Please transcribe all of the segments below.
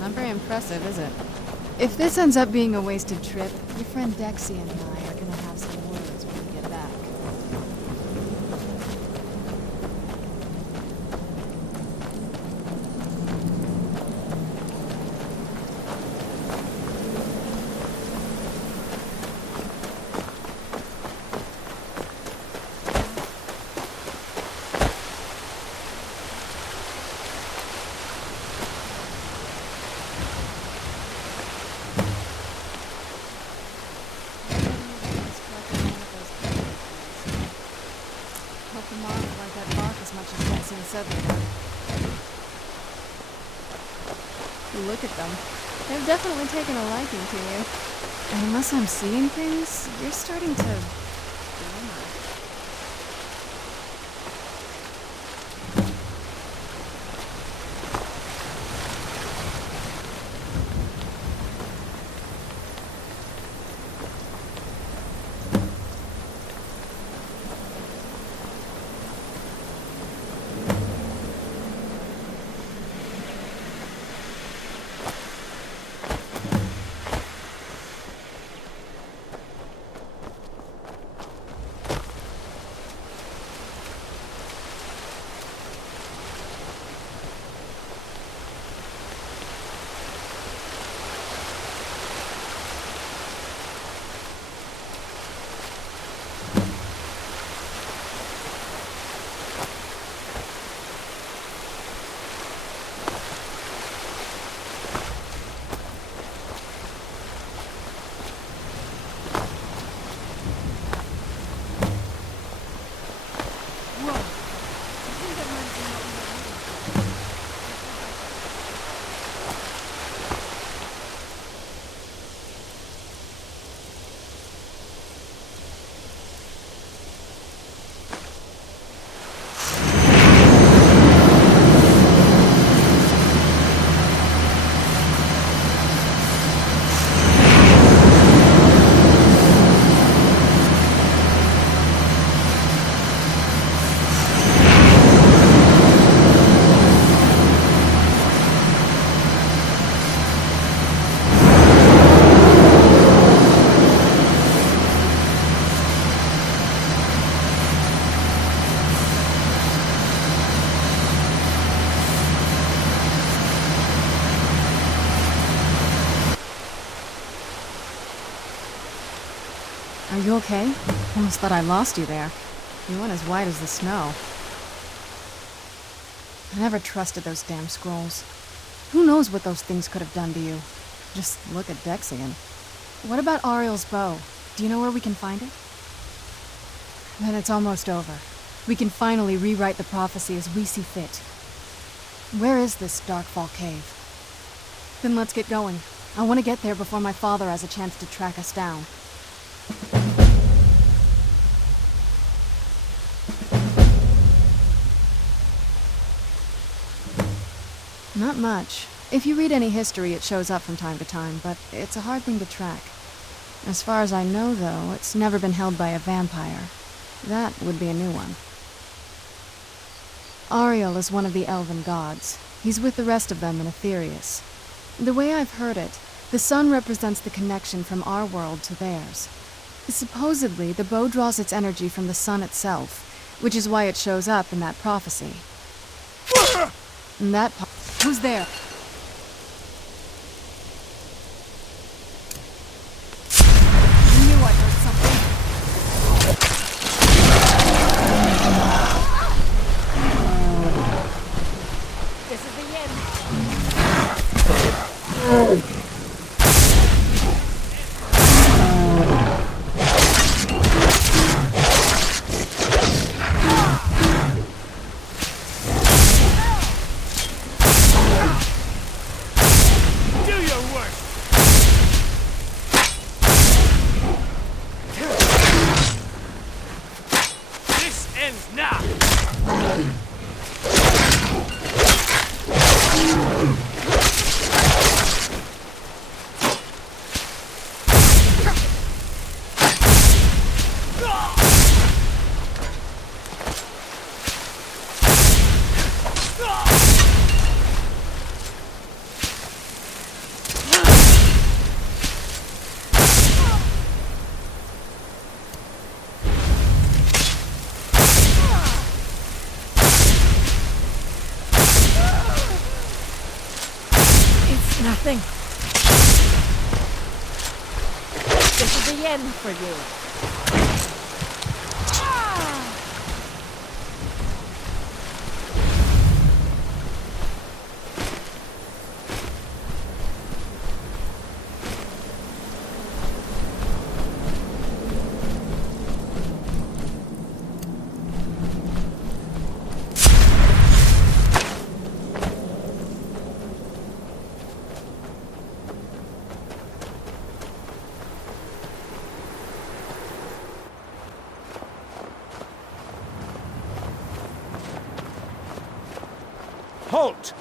Not very impressive, is it? If this ends up being a wasted trip, your friend Dexy and I are gonna have some words when we get back. Look at them. They've definitely taken a liking to you. And unless I'm seeing things, you're starting to glimmer. Are you okay? Almost thought I lost you there. You went as white as the snow. I never trusted those damn scrolls. Who knows what those things could have done to you? Just look at Dexian. What about Auriel's bow? Do you know where we can find it? Then it's almost over. We can finally rewrite the prophecy as we see fit. Where is this Darkfall cave? Then let's get going. I want to get there before my father has a chance to track us down. Not much. If you read any history, it shows up from time to time, but it's a hard thing to track. As far as I know, though, it's never been held by a vampire. That would be a new one. Auriel is one of the elven gods. He's with the rest of them in Aetherius. The way I've heard it, the sun represents the connection from our world to theirs. Supposedly, the bow draws its energy from the sun itself, which is why it shows up in that prophecy. And that who's there? I knew I heard something. This is the end. Nothing. This is the end for you. Halt!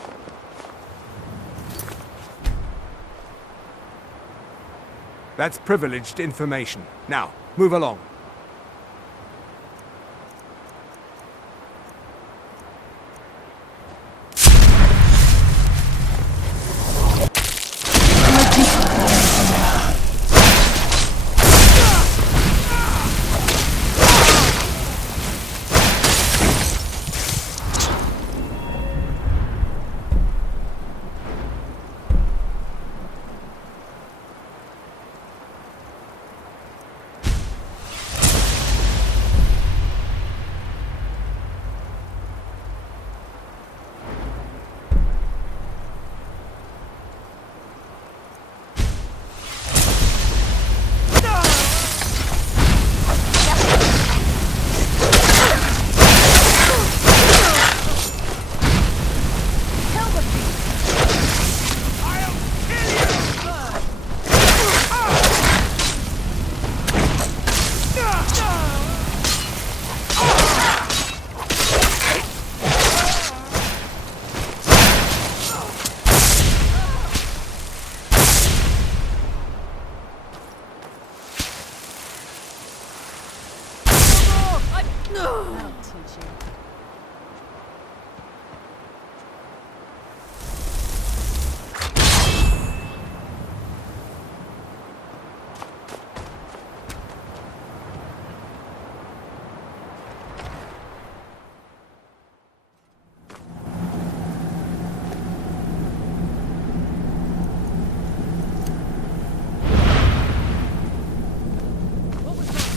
That's privileged information. Now, move along.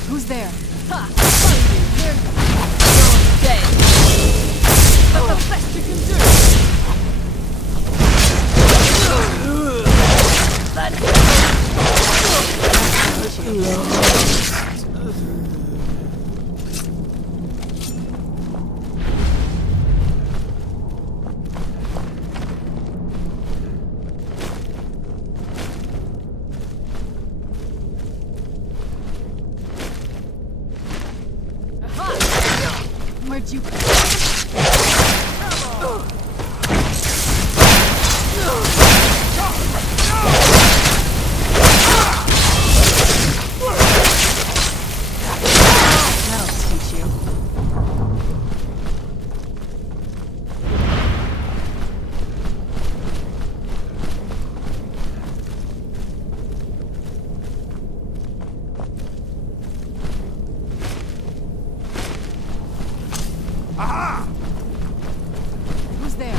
Who's there? Ha! You're dead. That's the best you can do. Where'd you... That'll teach you. Who's there?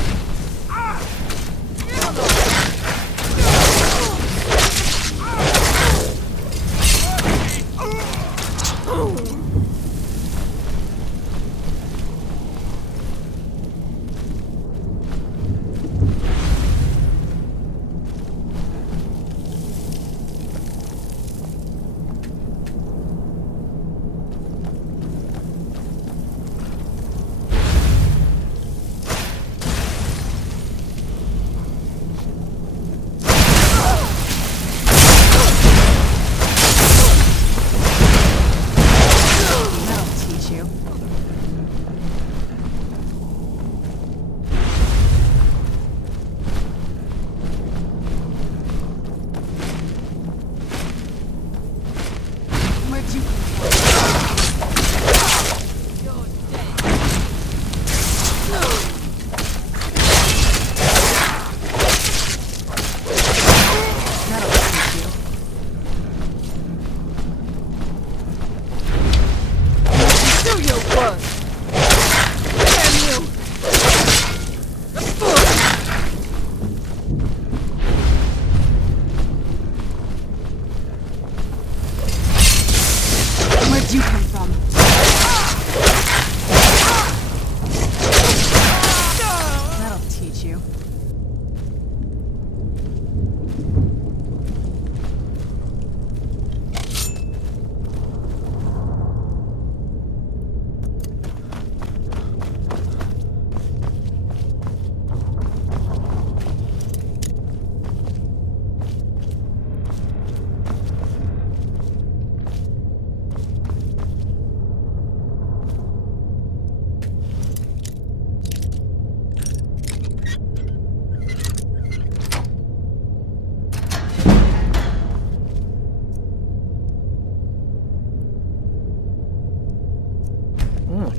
That'll teach you. Where'd you come from? You're dead. That'll teach you. Do your work. Damn you. Where'd you come from? That'll teach you.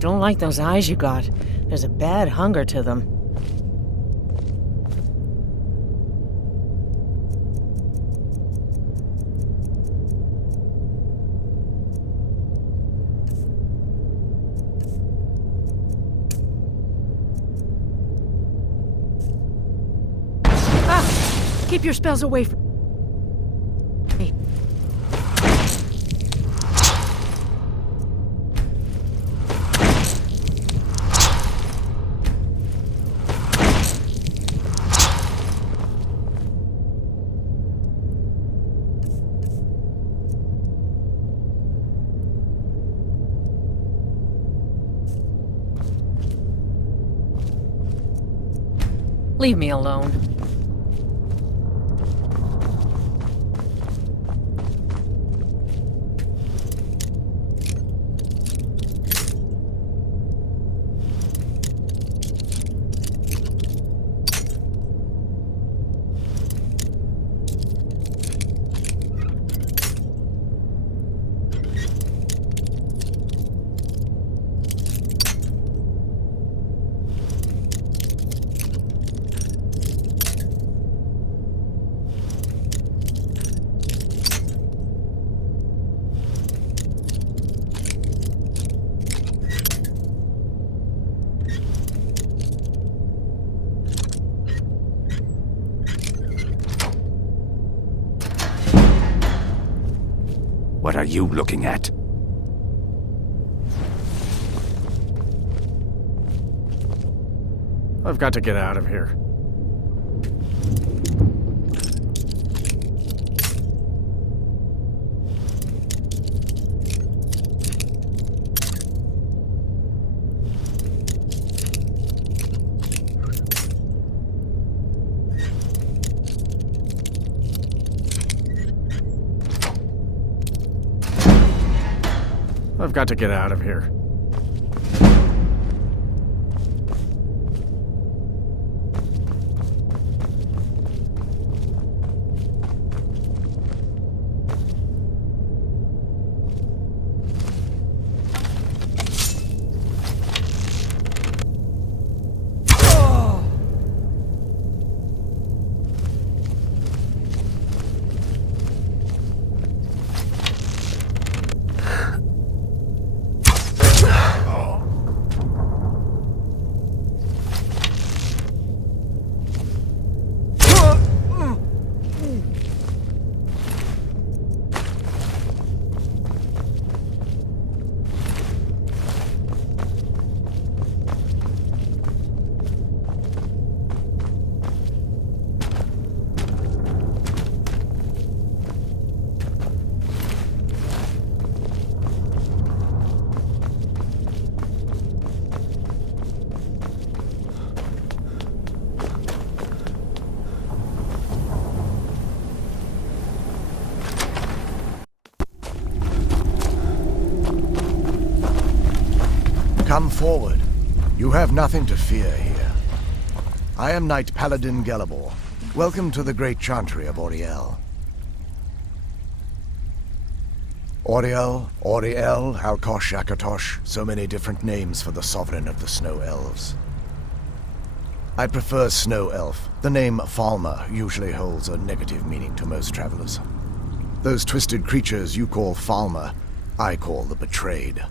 Don't like those eyes you got. There's a bad hunger to them. Ah! Keep your spells away from me. Leave me alone. What are you looking at? I've got to get out of here. I've got to get out of here. Come forward. You have nothing to fear here. I am Knight Paladin Gelabor. Welcome to the great chantry of Auriel. Auriel, Alkosh, Akatosh, so many different names for the sovereign of the Snow Elves. I prefer Snow Elf. The name Falmer usually holds a negative meaning to most travelers. Those twisted creatures you call Falmer, I call the Betrayed.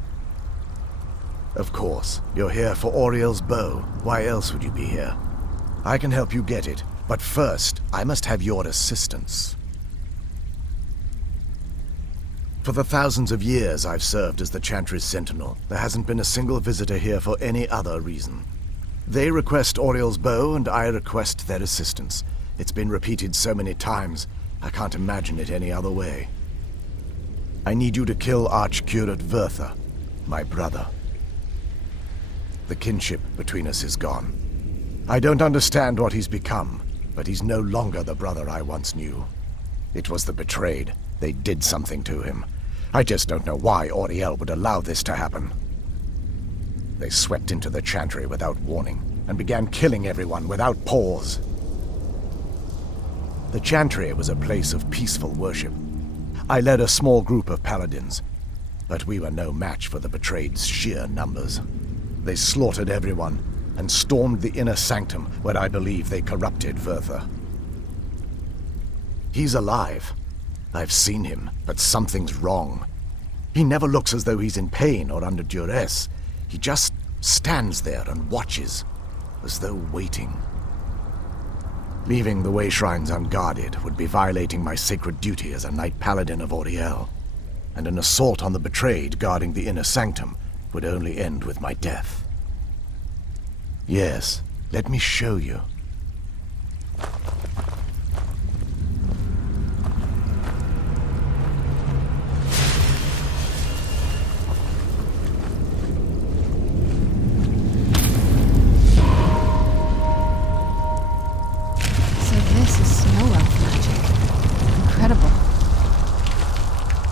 Of course, you're here for Auriel's bow. Why else would you be here? I can help you get it, but first, I must have your assistance. For the thousands of years I've served as the Chantry's sentinel, there hasn't been a single visitor here for any other reason. They request Auriel's bow, and I request their assistance. It's been repeated so many times, I can't imagine it any other way. I need you to kill Archcurate Vertha, my brother. The kinship between us is gone. I don't understand what he's become, but he's no longer the brother I once knew. It was the Betrayed. They did something to him. I just don't know why Auriel would allow this to happen. They swept into the Chantry without warning, and began killing everyone without pause. The Chantry was a place of peaceful worship. I led a small group of paladins, but we were no match for the Betrayed's sheer numbers. They slaughtered everyone, and stormed the inner sanctum where I believe they corrupted Vertha. He's alive. I've seen him, but something's wrong. He never looks as though he's in pain or under duress. He just stands there and watches, as though waiting. Leaving the way shrines unguarded would be violating my sacred duty as a Knight Paladin of Auriel, and an assault on the Betrayed guarding the inner sanctum would only end with my death. Yes, let me show you.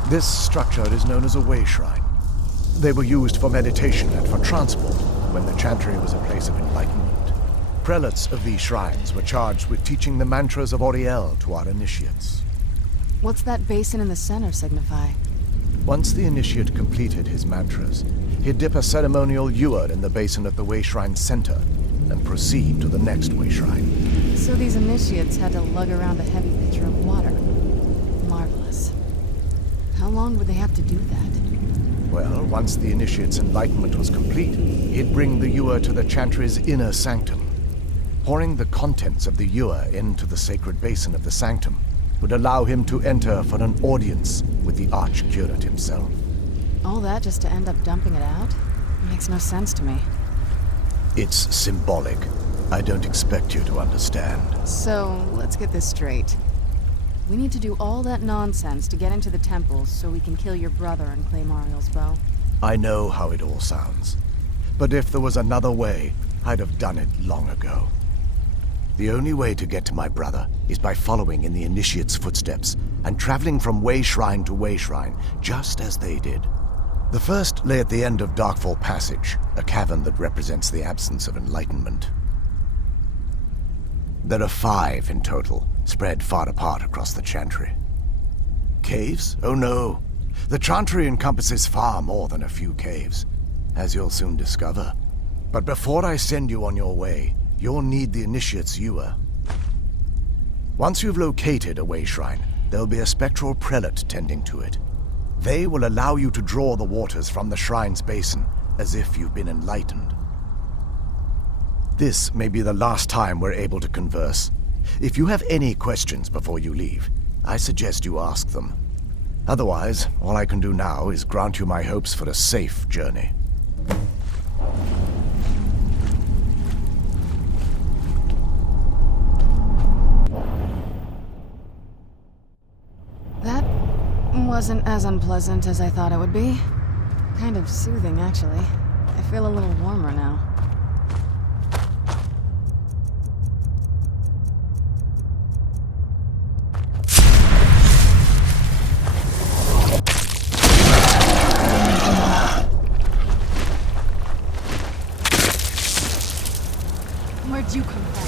This structure is known as a way shrine. They were used for meditation and for transport when the Chantry was a place of enlightenment. Prelates of these shrines were charged with teaching the mantras of Auriel to our initiates. What's that basin in the center signify? Once the initiate completed his mantras, he'd dip a ceremonial ewer in the basin of the way shrine's center and proceed to the next way shrine. So these initiates had to lug around a heavy pitcher of water. Marvelous. How long would they have to do that? Well, once the initiate's enlightenment was complete, he'd bring the ewer to the Chantry's inner sanctum. Pouring the contents of the ewer into the sacred basin of the sanctum would allow him to enter for an audience with the Archcurate himself. All that just to end up dumping it out? Makes no sense to me. It's symbolic. I don't expect you to understand. So, let's get this straight. We need to do all that nonsense to get into the temples so we can kill your brother and claim Auriel's bow. I know how it all sounds. But if there was another way, I'd have done it long ago. The only way to get to my brother is by following in the initiate's footsteps and traveling from way shrine to way shrine, just as they did. The first lay at the end of Darkfall Passage, a cavern that represents the absence of enlightenment. There are 5 in total, spread far apart across the Chantry. Caves? Oh no. The Chantry encompasses far more than a few caves, as you'll soon discover. But before I send you on your way, you'll need the initiate's ewer. Once you've located a way shrine, there'll be a spectral prelate tending to it. They will allow you to draw the waters from the shrine's basin, as if you've been enlightened. This may be the last time we're able to converse. If you have any questions before you leave, I suggest you ask them. Otherwise, all I can do now is grant you my hopes for a safe journey. That wasn't as unpleasant as I thought it would be. Kind of soothing, actually. I feel a little warmer now. did you come from?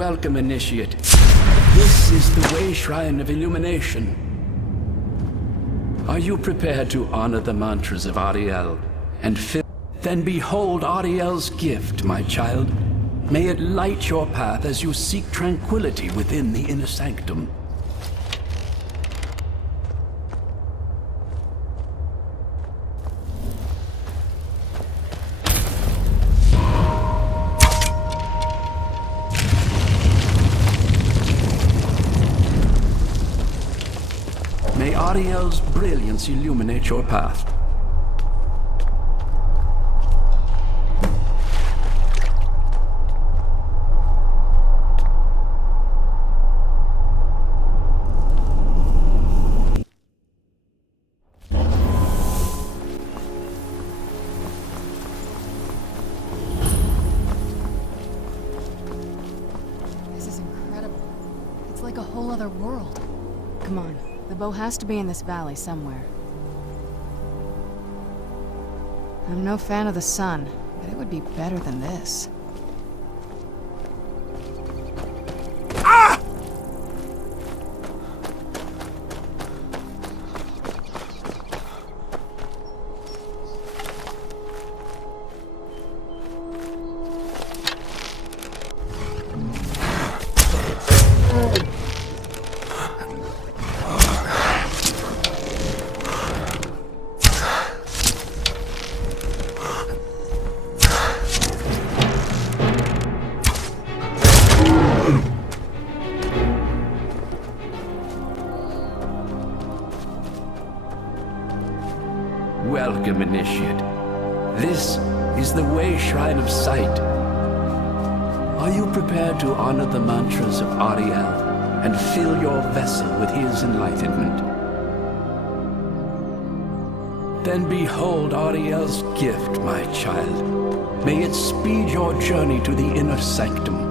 Welcome, Initiate. This is the Way Shrine of Illumination. Are you prepared to honor the mantras of Auriel and fill? Then behold Auriel's gift, my child. May it light your path as you seek tranquility within the inner sanctum. May Auriel's brilliance illuminate your path. This is incredible. It's like a whole other world. Come on. The bow has to be in this valley somewhere. I'm no fan of the sun, but it would be better than this. Welcome, Initiate. This is the Way Shrine of Sight. Are you prepared to honor the mantras of Auriel and fill your vessel with his enlightenment? Then behold Auriel's gift, my child. May it speed your journey to the inner sanctum.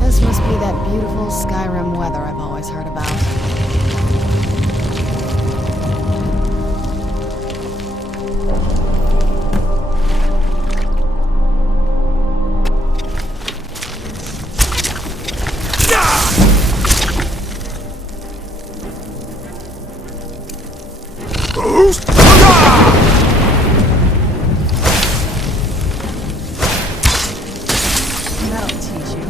This must be that beautiful Skyrim weather I've always heard about. That'll teach you.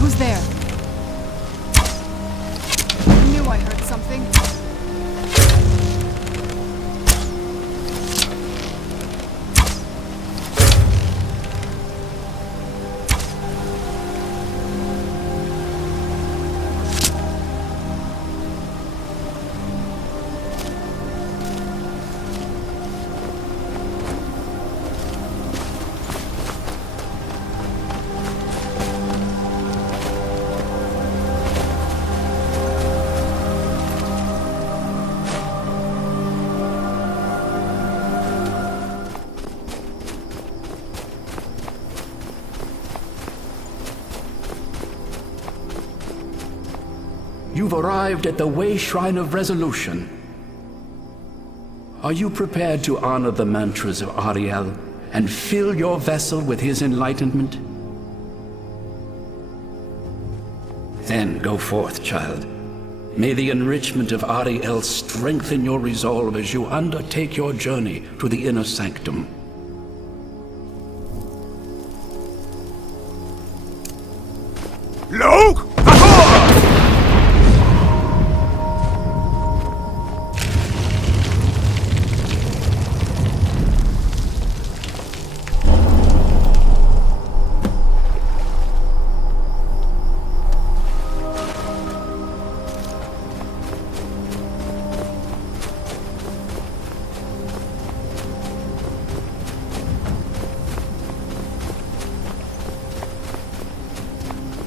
Who's there? I knew I heard something. You've arrived at the Way Shrine of Resolution. Are you prepared to honor the mantras of Auriel and fill your vessel with his enlightenment? Then go forth, child. May the enrichment of Auriel strengthen your resolve as you undertake your journey to the inner sanctum. Look!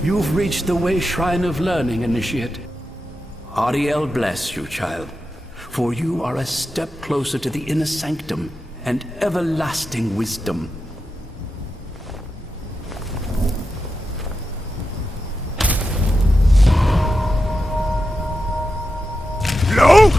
You've reached the Way Shrine of Learning, Initiate. Auriel bless you, child, for you are a step closer to the inner sanctum and everlasting wisdom. Look!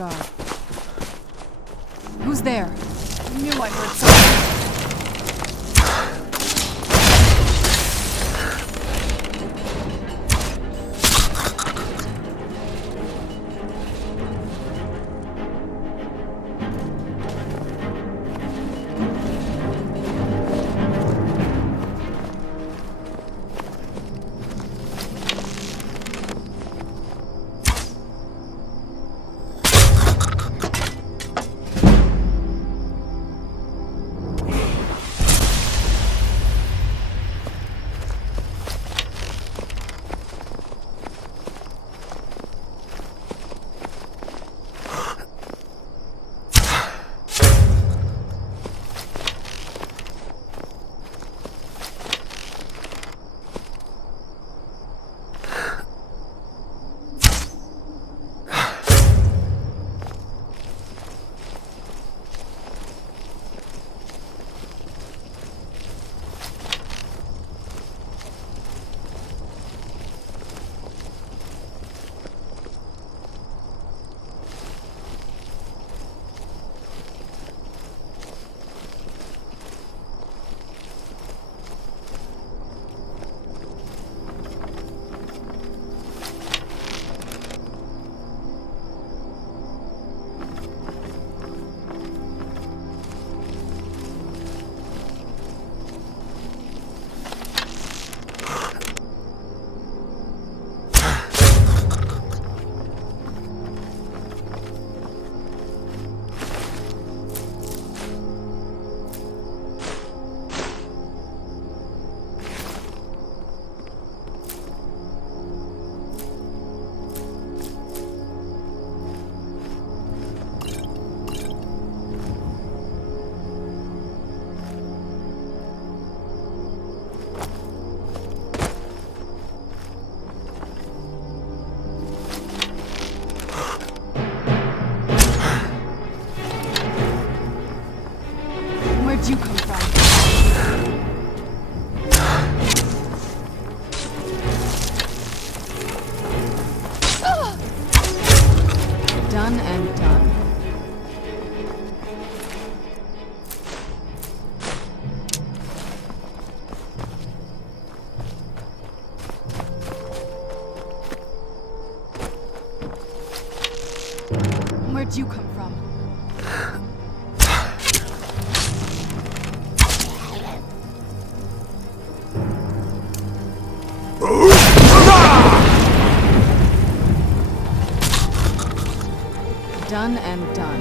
Dawnguard. Who's there? I knew I heard something. Where'd you come from? Done and done. Where'd you come from? Done and done.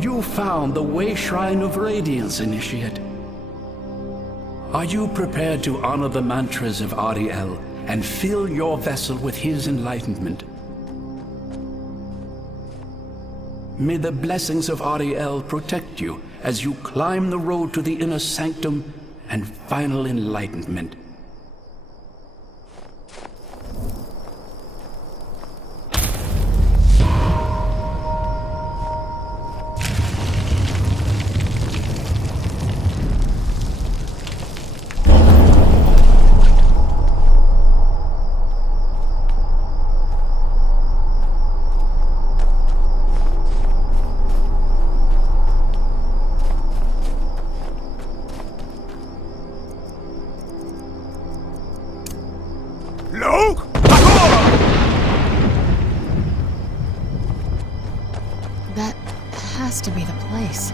You found the Way Shrine of Radiance, Initiate. Are you prepared to honor the mantras of Auriel and fill your vessel with his enlightenment? May the blessings of Auriel protect you as you climb the road to the inner sanctum and final enlightenment. That has to be the place.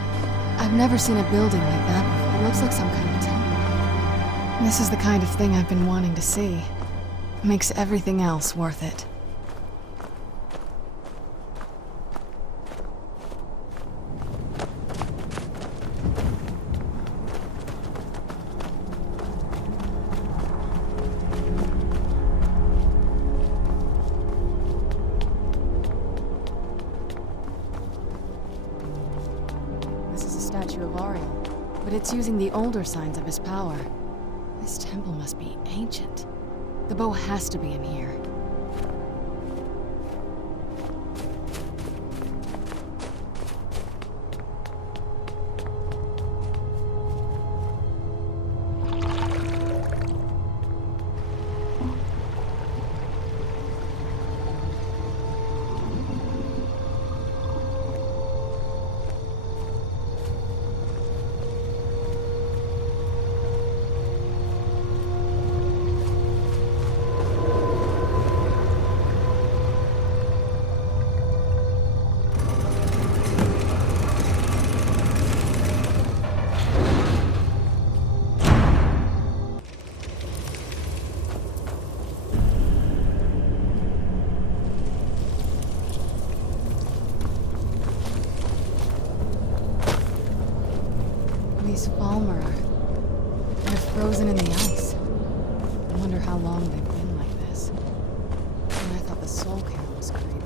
I've never seen a building like that before. It looks like some kind of temple. This is the kind of thing I've been wanting to see. Makes everything else worth it. statue of Auriel, but it's using the older signs of his power. This temple must be ancient. The bow has to be in here. These falmers, they're frozen in the ice. I wonder how long they've been like this. And I thought the soul care was creepy.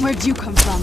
Where'd you come from?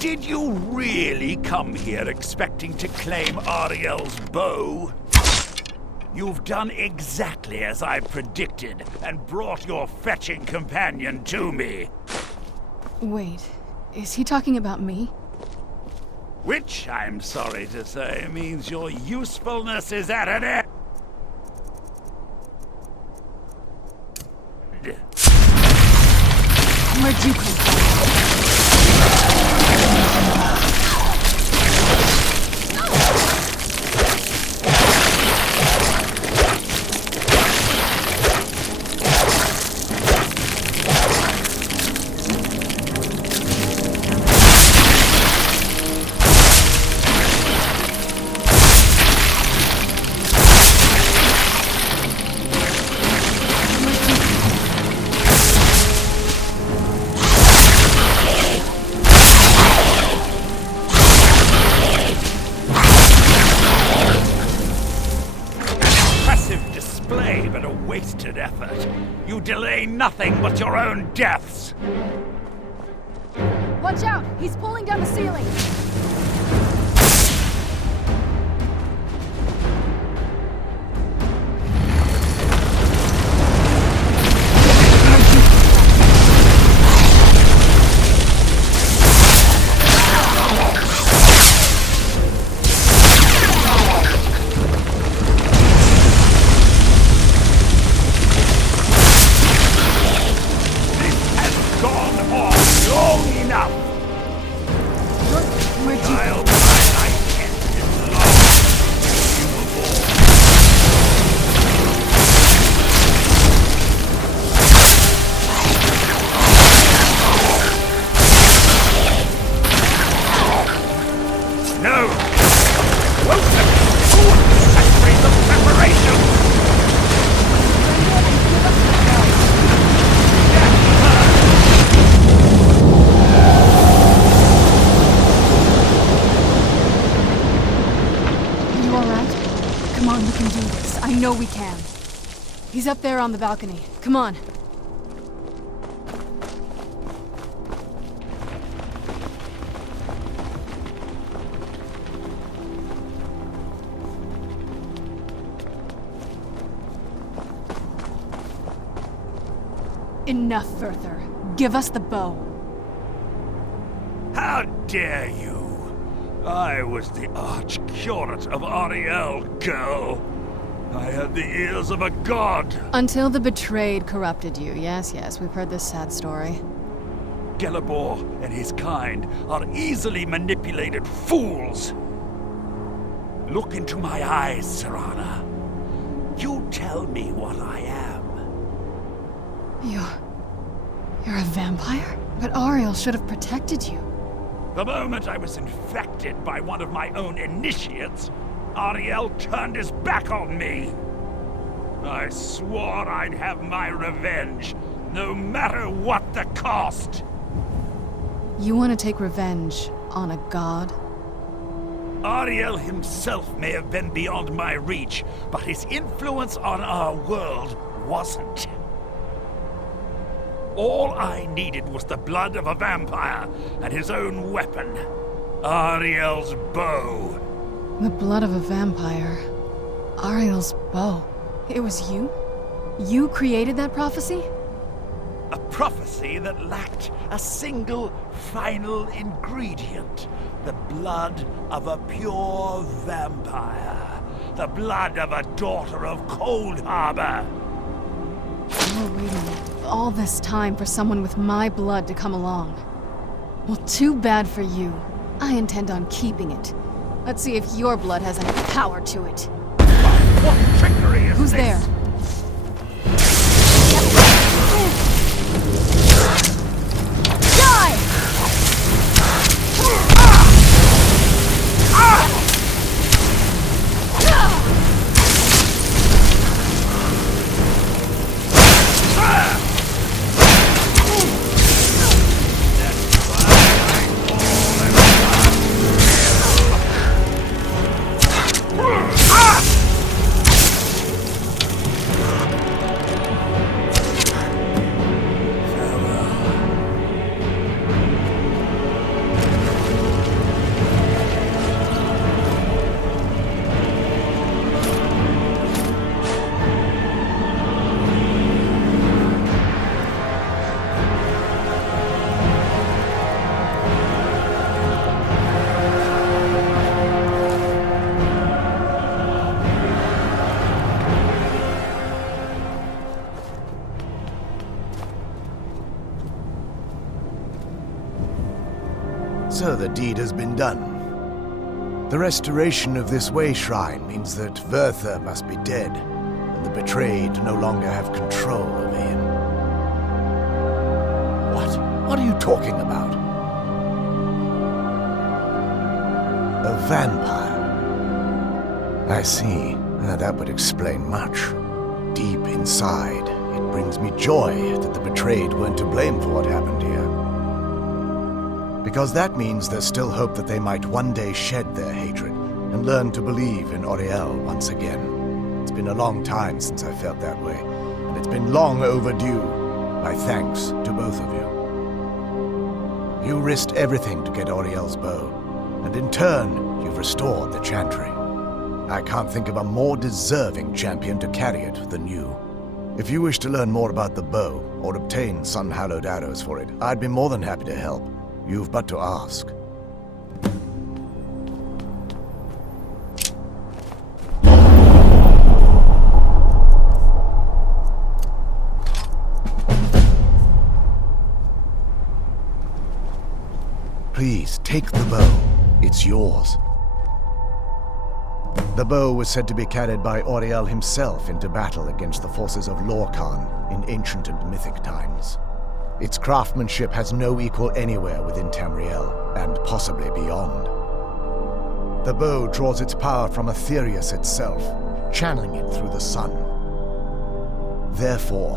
Did you really come here expecting to claim Auriel's bow? You've done exactly as I predicted and brought your fetching companion to me. Wait, is he talking about me? Which, I'm sorry to say, means your usefulness is at an end. Where'd you come from? But a wasted effort. You delay nothing but your own deaths. Watch out! He's pulling down the ceiling! He's up there on the balcony. Come on. Enough, Werther. Give us the bow. How dare you! I was the arch-curate of Auriel, girl. I had the ears of a god. Until the betrayed corrupted you. Yes, we've heard this sad story. Gelibor and his kind are easily manipulated fools. Look into my eyes, Serana. You tell me what I am. You're a vampire? But Auriel should have protected you. The moment I was infected by one of my own initiates, Auriel turned his back on me. I swore I'd have my revenge, no matter what the cost. You want to take revenge on a god? Auriel himself may have been beyond my reach, but his influence on our world wasn't. All I needed was the blood of a vampire and his own weapon, Auriel's bow. The blood of a vampire. Auriel's bow. It was you? You created that prophecy? A prophecy that lacked a single final ingredient. The blood of a pure vampire. The blood of a daughter of Cold Harbor. You're waiting all this time for someone with my blood to come along. Well, too bad for you. I intend on keeping it. Let's see if your blood has any power to it. What trickery is Who's this? there? Die! So the deed has been done. The restoration of this way shrine means that Werther must be dead, and the betrayed no longer have control over him. What are you talking about? A vampire. I see. That would explain much. Deep inside, it brings me joy that the betrayed weren't to blame for what happened here. Because that means there's still hope that they might one day shed their hatred and learn to believe in Auriel once again. It's been a long time since I felt that way, and it's been long overdue. My thanks to both of you. You risked everything to get Auriel's bow, and in turn, you've restored the Chantry. I can't think of a more deserving champion to carry it than you. If you wish to learn more about the bow, or obtain sun-hallowed arrows for it, I'd be more than happy to help. You've but to ask. Please, take the bow. It's yours. The bow was said to be carried by Auriel himself into battle against the forces of Lorkhan in ancient and mythic times. Its craftsmanship has no equal anywhere within Tamriel, and possibly beyond. The bow draws its power from Aetherius itself, channeling it through the sun. Therefore,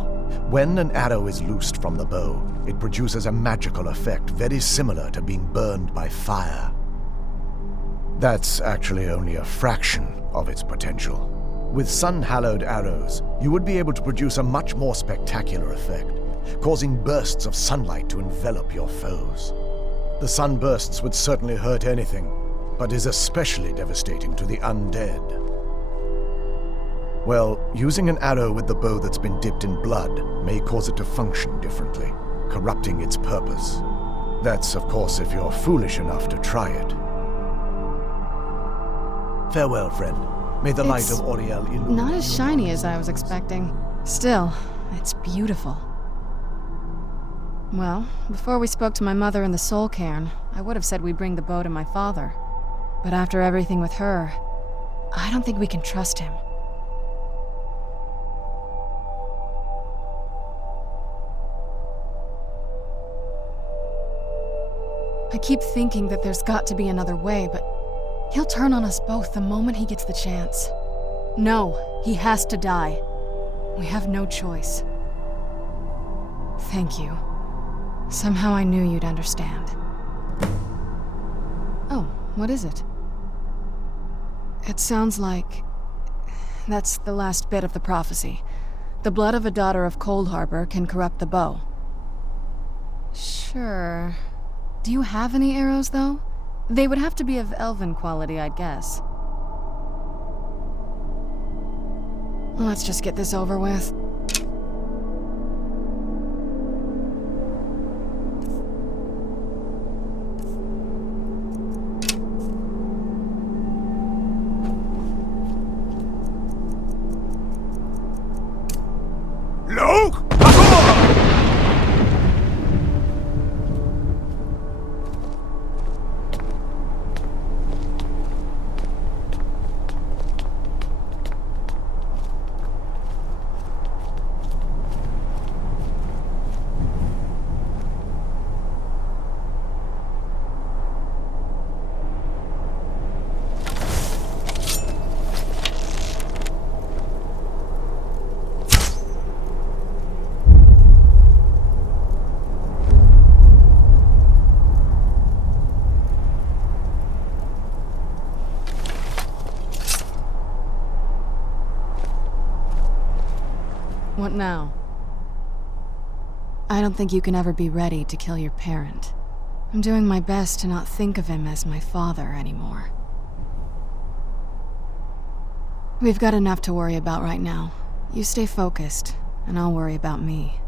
when an arrow is loosed from the bow, it produces a magical effect very similar to being burned by fire. That's actually only a fraction of its potential. With sun-hallowed arrows, you would be able to produce a much more spectacular effect, causing bursts of sunlight to envelop your foes. The sunbursts would certainly hurt anything, but is especially devastating to the undead. Well, using an arrow with the bow that's been dipped in blood may cause it to function differently, corrupting its purpose. That's, of course, if you're foolish enough to try it. Farewell, friend. May the light of Auriel illuminate Not as shiny as I was expecting. Still, it's beautiful. Well, before we spoke to my mother in the soul cairn, I would have said we'd bring the bow to my father. But after everything with her, I don't think we can trust him. I keep thinking that there's got to be another way, but he'll turn on us both the moment he gets the chance. No, he has to die. We have no choice. Thank you. Somehow I knew you'd understand. Oh, what is it? It sounds like... that's the last bit of the prophecy. The blood of a daughter of Cold Harbor can corrupt the bow. Sure. Do you have any arrows, though? They would have to be of elven quality, I'd guess. Let's just get this over with. Look! What now? I don't think you can ever be ready to kill your parent. I'm doing my best to not think of him as my father anymore. We've got enough to worry about right now. You stay focused, and I'll worry about me.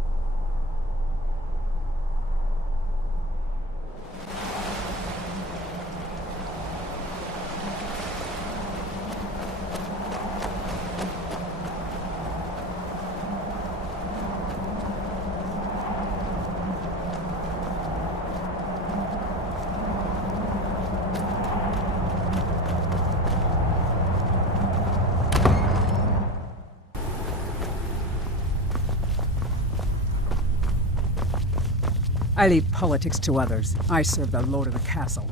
I leave politics to others. I serve the lord of the castle.